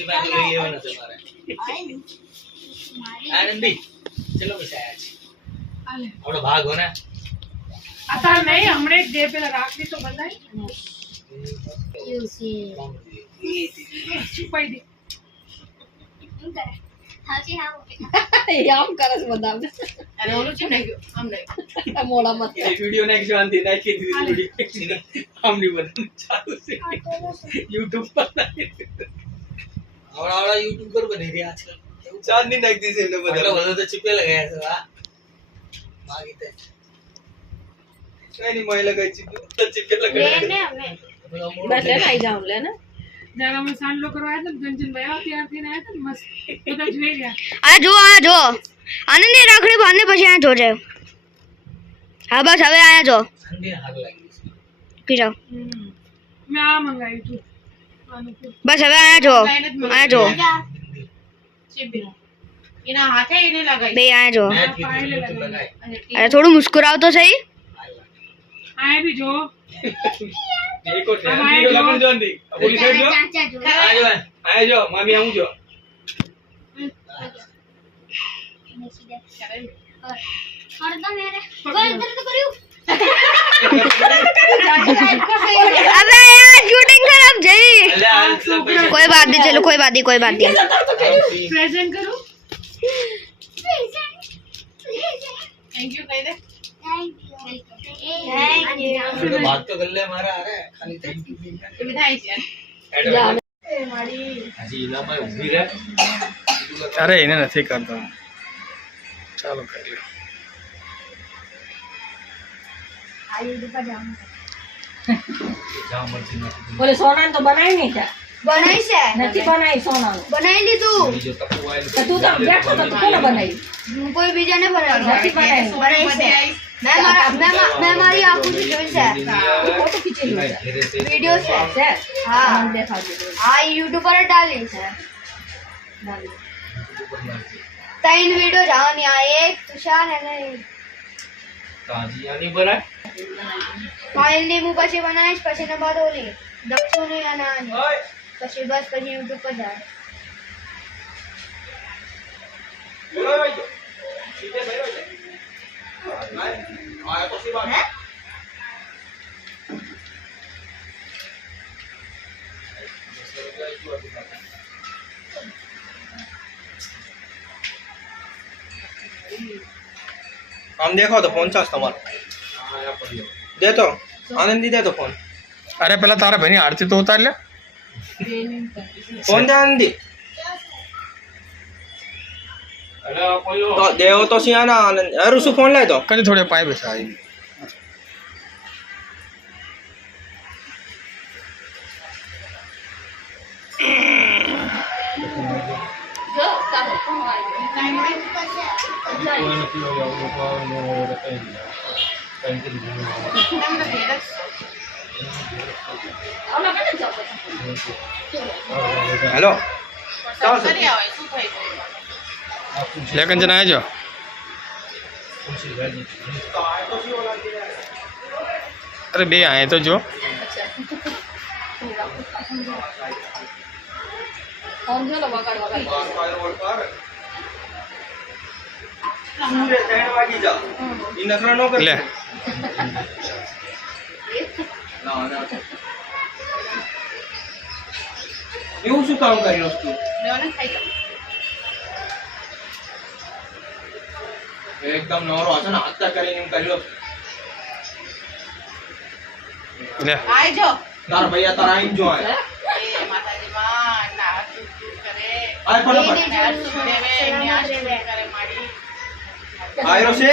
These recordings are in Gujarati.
મોટી બાજુ લઈ લેવાનો તમારે આનંદી ચલો બસ આયા છે આલે આપણો ભાગ હો ને અતાર નહીં હમણે દે પેલા રાખડી તો બંધાય છુપાઈ દે આમ કરસ બધા અરે ઓલું છે નાખ્યો આમ નહીં મોડા મત એ વિડિયો નાખી શાંતિ નાખી દીધી વિડિયો આમની બધું ચાલુ છે YouTube પર આવડા YouTube પર બની રહ્યા છે એવું ચાંદની નાખી દીધી એટલે બધા બધો તો ચીપે લગાયા છે વાહ માગી તે કઈ મોય લગાઈ ચીપે લગાયા બસ લે આઈ જાઉં લે ને જરા અમે સાંડલો કરવા આવ્યા હતા ગંજનભાઈ ત્યારથી ને આવ્યા હતા મસ્ત બધા જોઈ રહ્યા આ જો આનંદી રાખડી બાંધને પછી આ જોજે હા બસ હવે આયા જો ઠંડી હાર લાગી છે પીજો મેં આ મંગાવ્યું હતું આનું બસ હવે આયા જો એના હાથે એને લગાવી બે આયા જો મેં કીધું YouTube લગાય અરે થોડું મુસ્કુરાવ તો સહી આયા બી જો देखो ध्यान दी लगन जोन दी अबोली साइड जो आए जो मामी आऊं जो अबे यार शूटिंग खराब जई कोई बात नहीं चलो कोई बात नहीं प्रेजेंट करो थैंक यू कह दे बात तो कर ले हमारा आ रहा है खाली थैंक यू विधाई છે हजी इला में उभी रहे अरे इन्हें नहीं करता चलो कर लो जाओ मर्जी में બોલે સોના તો બનાવી નહીં તા बनाई से નથી બનાવી સોના बनाई ली तू जो तपु आए તો તું તો બેઠો તો કોને બનાવી कोई बीजा ने बनाई નથી બનાવી बनाई से मैं हमारी आंखों से जोई से ફોટો ખીચેલી છે धीरे से वीडियो से છે हाँ મને દેખાડજો हाँ यूट्यूब पर डाली है तीन वीडियो जानी आ एक तुषार है ना काजी यानी बना फाइल ने मुंह પછી બનાવીશ પછી ને બાદ ઓલી દક્ષોને આનાની પછી બસ પછી YouTube પર જાય बोलो भाई सीधे भाई आया तो सी बात है आम देखो तो फोन चार्ज तुम्हारा आया पड़ियो दे तो आनंदी दे तो फोन अरे पहला तारा भाई आरती तो उतार ले फोन दे आनंदी अरे कोई तो देव तो सियाना आनंद अरे उसको फोन लाए तो कहीं थोड़े पाए बस आई कोई नहीं हो गया वो नो रखा ही हेलो કરી આવે શું થઈ ગયું लेकिन जना है जो अरे बे आए तो जो ફોન જો વગાડવા ले એવું શું કામ કર્યું તું લેવાને ખાઈ લો એકદમ નવરો હશે ને હત્યા કરીને એમ કર્યો ले આઈ જો તાર ભૈયા તારા આઈ જો આય એ માતાજી માં ના તું કરે આય ફટાફટ દેવે ન્યાસ કરે માડી આયરો છે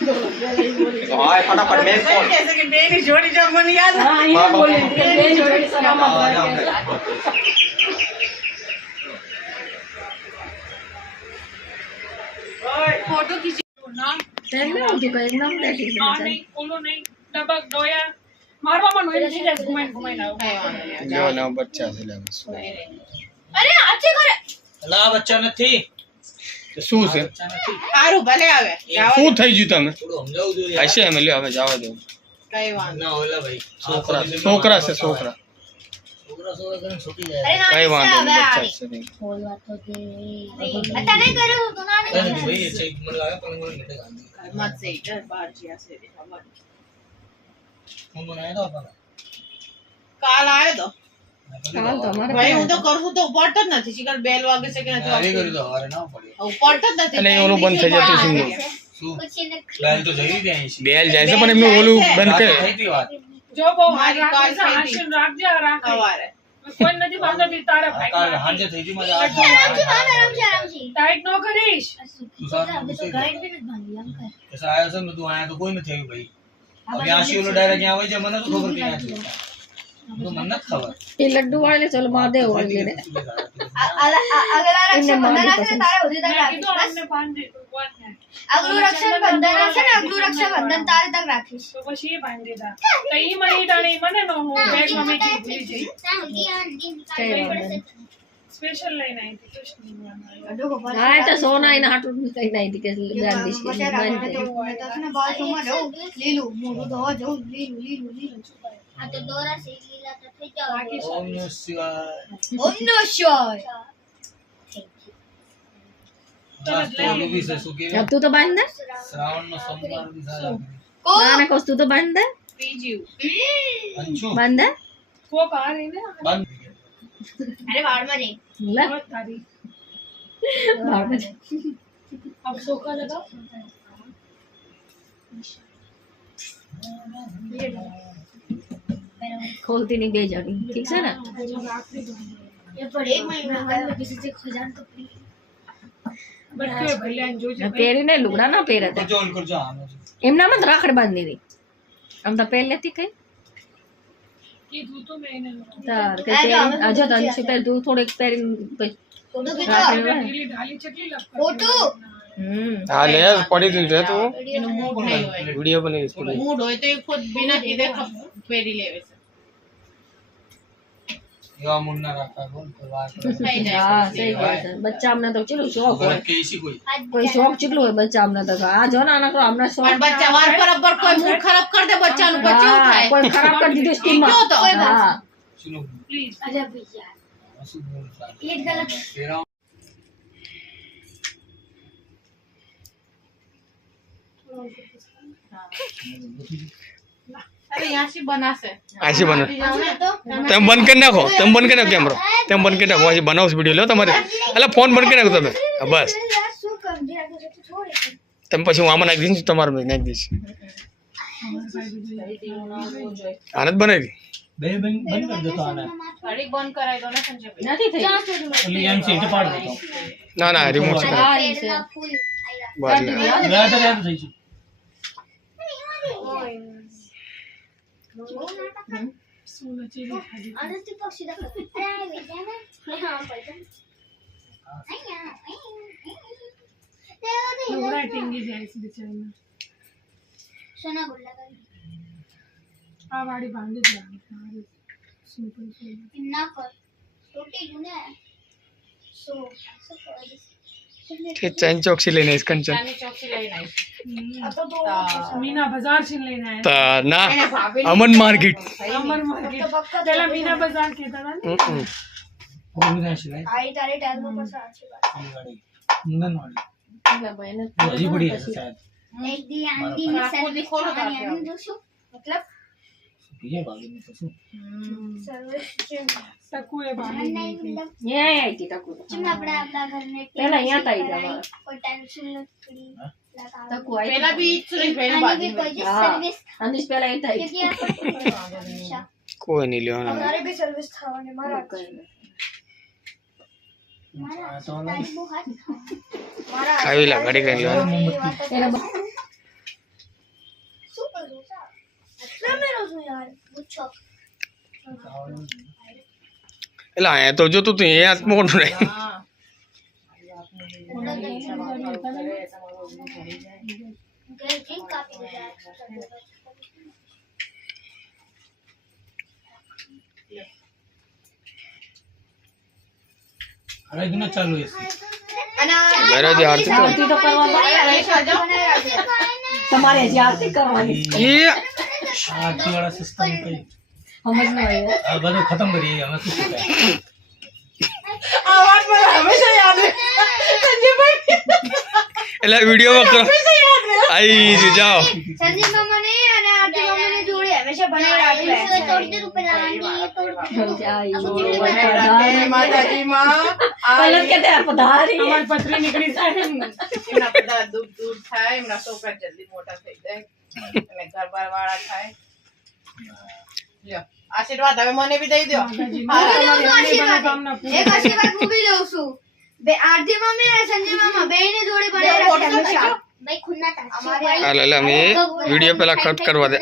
તો આય ફટાફટ મેં ફોન कैसे कि बेनी जोड़ी जब मन याद હા અહીંયા બોલી બે જોડી સલામત फोटो खींची ना તેમને ઉઠી ગઈ એકદમ બેઠી છે આ નહીં ઓલો નહીં ડબક ડોયા મારવામાં નો એમ સીધા ઘુમાઈને આવ जो ना बच्चा से ले અરે આચે કરે લા બચ્ચા નથી શું છે બચ્ચા નથી સારું ભલે આવે શું થઈ ગયું તમે થોડું સમજાવું જોઈએ હશે એમ લ્યો હવે જવા દો કઈ વાંધો ના ઓલા ભાઈ છોકરા છોકરા છે છોકરા सोडा सोडा करके छोटी अरे जाए ना કઈ વાંધો अब નહીં आ બચ્ચા रही છે નહીં. બોલવા તો દે अच्छा नहीं करो तो ना कहने नहीं कि भाई ये चेक मन लगा पर मन मिटे गांधी મત સે ઇધર બહાર જ્યા સે ખબર हम बनाया था अपन કાલ આવ્યો તો काल तो हमारे ભાઈ હું તો કરું છું તો ઉપાડતો જ નથી શિકાર બેલ વાગે છે કે નથી अरे करी तो हमारे ना पड़ी ઉપાડતો જ નથી અને ઓલું બંધ થઈ જતું શું सु कुछ नहीं बैल तो जई दे ऐसी બેલ જાય છે પણ એમને ઓલું બંધ કરે થઈ હતી વાત જો બહુ મારી હાથ કાલ રાખે છે, થઈ હતી. આશીન રાખજે આ રાખે સવારે કોઈ નથી બાંધતી તારે કાલ ભાઈ હાંજે થઈ હતી મજા आराम से आराम से ટાઈટ ન કરીશ तू साथ अभी तो गाइड भी नहीं बांधी हम कर ऐसा आया सब तू आया तो कोई नहीं थे भाई अब यहाँ से वो डायरेक्ट यहाँ वही जब मना तो खबर के यहाँ से तो मन न खबर એ લડ્ડુ વાળે ચલો મહાદેવ વાળે રે अगला रक्षाबंधन आसे तारे होते तक મેં राखीश કીધું बस અમને બાંધી ભગવાન ને अगलू रक्षाबंधन आसे ने अगलू रक्षाबंधन तारे तक राखीश તો પછી એ બાંધી દીધા તો ઈ મને ઈ ટાણે મને નો હું બેગ માં મેકી ભૂલી જઈ સ્પેશિયલ લઈને આવી હતી કૃષ્ણ ભગવાન હા તો સોના એને હાટું કઈ નહીં હતી કે બેન દીશ લીલું મોઢું ધોવા જવું લીલું લીલું લીલું આ તો દોરા છે લીલા તો થઈ જાવ બાકી ओम नमः शिवाय ઓમ નો શોય आज तो अभी भी से सुखे अब તું તો બાંધ દે श्रावण નો સોમવાર भी થાય કો ના કોસ તું તો બાંધ દે ત્રીજી અંશુ બાંધ દે કોક આ રહી ને બંધ અરે વાળ માં જઈ લે बहुत तारी બાળ માં अब सोखा लगाओ ये ખોલતી નહીં ગઈ જાડી ઠીક છે ને ये पर एक महीना में किसी से खजान तो फ्री बच्चे भैया जो जो પહેરીને લુગડા ના પહેરે તે કરજો ઓન કરજો આનો એમનામાં જ રાખડ બાંધી દીધી આમ તો પહેર લેતી કઈ की तू तो मैंने તાર કે આજે તો અંશુ પહેર તું થોડીક પહેરીને પછી फोटो खींचो રાખડી વાળે. ढीली ढाली चटली लग फोटो હા લે પડી દીધું છે તું એનો મૂડ નહીં હોય વિડિયો બનાવીશ પડી મૂડ હોય તો એ ખુદ બિના કીધે પહેરી લેવે છે એવા મુન્ના રાખા કોણ તો વાત હા સહી કહે છે બચ્ચામને તો ચેલું શોખ હોય કે એસી કોઈ કોઈ શોખ ચેટલું હોય બચ્ચામને તો આ જો ને આના તો હમણાં શોખ પણ બચ્ચા વાર બરાબર કોઈ મૂડ ખરાબ કરી દે બચ્ચાનું પછી એવું હા, થાય કોઈ ખરાબ કરી દીધું સ્કીમમાં કયો તો? હા સુનો प्लीज अरे भैया અસુ બોલ ये गलत તેરા અરે યાસી બનાશે આશી બનો तो તમે બંધ કરી નાખો તમે બંધ કરી નાખો કેમેરો તમે બંધ કરી નાખો આશી બનાવશ વિડીયો લો તમારે એટલે ફોન બંધ કરી નાખો તમે હા, બસ सु कम दिया तो छोड़े તમે પછી હું આમાં નાખી દઈશ તમારું નાખી દઈશ આને જ બનાવી દી બે બંધ કરી દેતો આને ગાડી બંધ કરાવી દો ને સંજયભાઈ નથી થઈ ઓલી એમ સીટ પાડ દેતો ના ના રિમોટ છે આ રહી છે पेड़ फूल બસ લે. યાદ યાદ થઈ છે सोना चली खाली अनंत पक्षी दा अरे बेटा ना हां पड़ता अय्या लोगड़ा टिंगी जाए इस बेचारे में सोना गुल्ला कर आ वाड़ी बांध दे यार सिंपल से इन्ना कर टूटी जुने सो सो कर તે ચેન ચોકસી લઈને આવીશ કંચન ચાની ચોકસી લઈને આવી मीना बाजार से लेना है તા ના અમન માર્કેટ अमर मार्केट पहला मीना बाजार कहता था ना ઓલી ના સિવાય आई तारे टैल में पर अच्छी बात આ ગાડી નંદન વાળી હજી પડી હશે શાયદ एक दी आंधी हाँ, सर्विस खोलो तो खाने आप हम जो शो मतलब બીજે ભાગી ની તો શું सर्विस जिम सकू है बांध नहीं मतलब એ આઈતી તકુ जिम अपना अपना घर में पहला यहाँ था इधर हमारा। कोई टेंशन नहीं फ्री लगा તકુ આઈ પેલા બી ઈચ્છું પહેલા आने બાજી भी कोई हाँ। सर्विस અનિશ પહેલા એ થઈ क्योंकि अच्छा કોઈ નહીં લેવાના हमारे भी सर्विस था वाले मारा આ તો तारी वो हाथ मारा ખાવી લા ગાડી કરી લેવાની એના सुपर रोसा अच्छा मेरा तो यार मुच्छो એટલે અહીંયા તો જોતું તું એ હાથ મોટું રહે હા ड्रिंक काफी है અરે ગુના ચાલુ છે બરાબર આરતી તો આરતી તો કરવા તમારે હજી આરતી કરવાની એ આરતી વાળા સિસ્ટમ કઈ સમજ ન આવે આ બધું ખતમ કરીએ અમે શું શીખાય? આ વાત મને હંમેશા યાદ રહે સંજયભાઈ એટલે વિડીયોમાં કરો આઈ જ જાઓ સંજય મામાને અને આરતી મામાને જોડે હંમેશા બનાવી રાખે तोड़ दे रुपए लगानी है तोड़ જય માતાજી માં પહેલા કે તે પધારી અમારી પથરી નીકળી જાય એમના બધા દુઃખ દૂર થાય, એમના છોકરા જલ્દી મોટા થઈ જાય અને ઘરબાર વાળા થાય. લ્યો આશીર્વાદ હવે મને બી દઈ દો. એક આશીર્વાદ હું બી લઉં છું બે આરતી મામી અને સંજય મામા બેયને જોડે બનાવી રાખે હંમેશા भाई खुन्ना था हमारे હાલ એટલે અમે વિડીયો પેલા કટ કરવા દે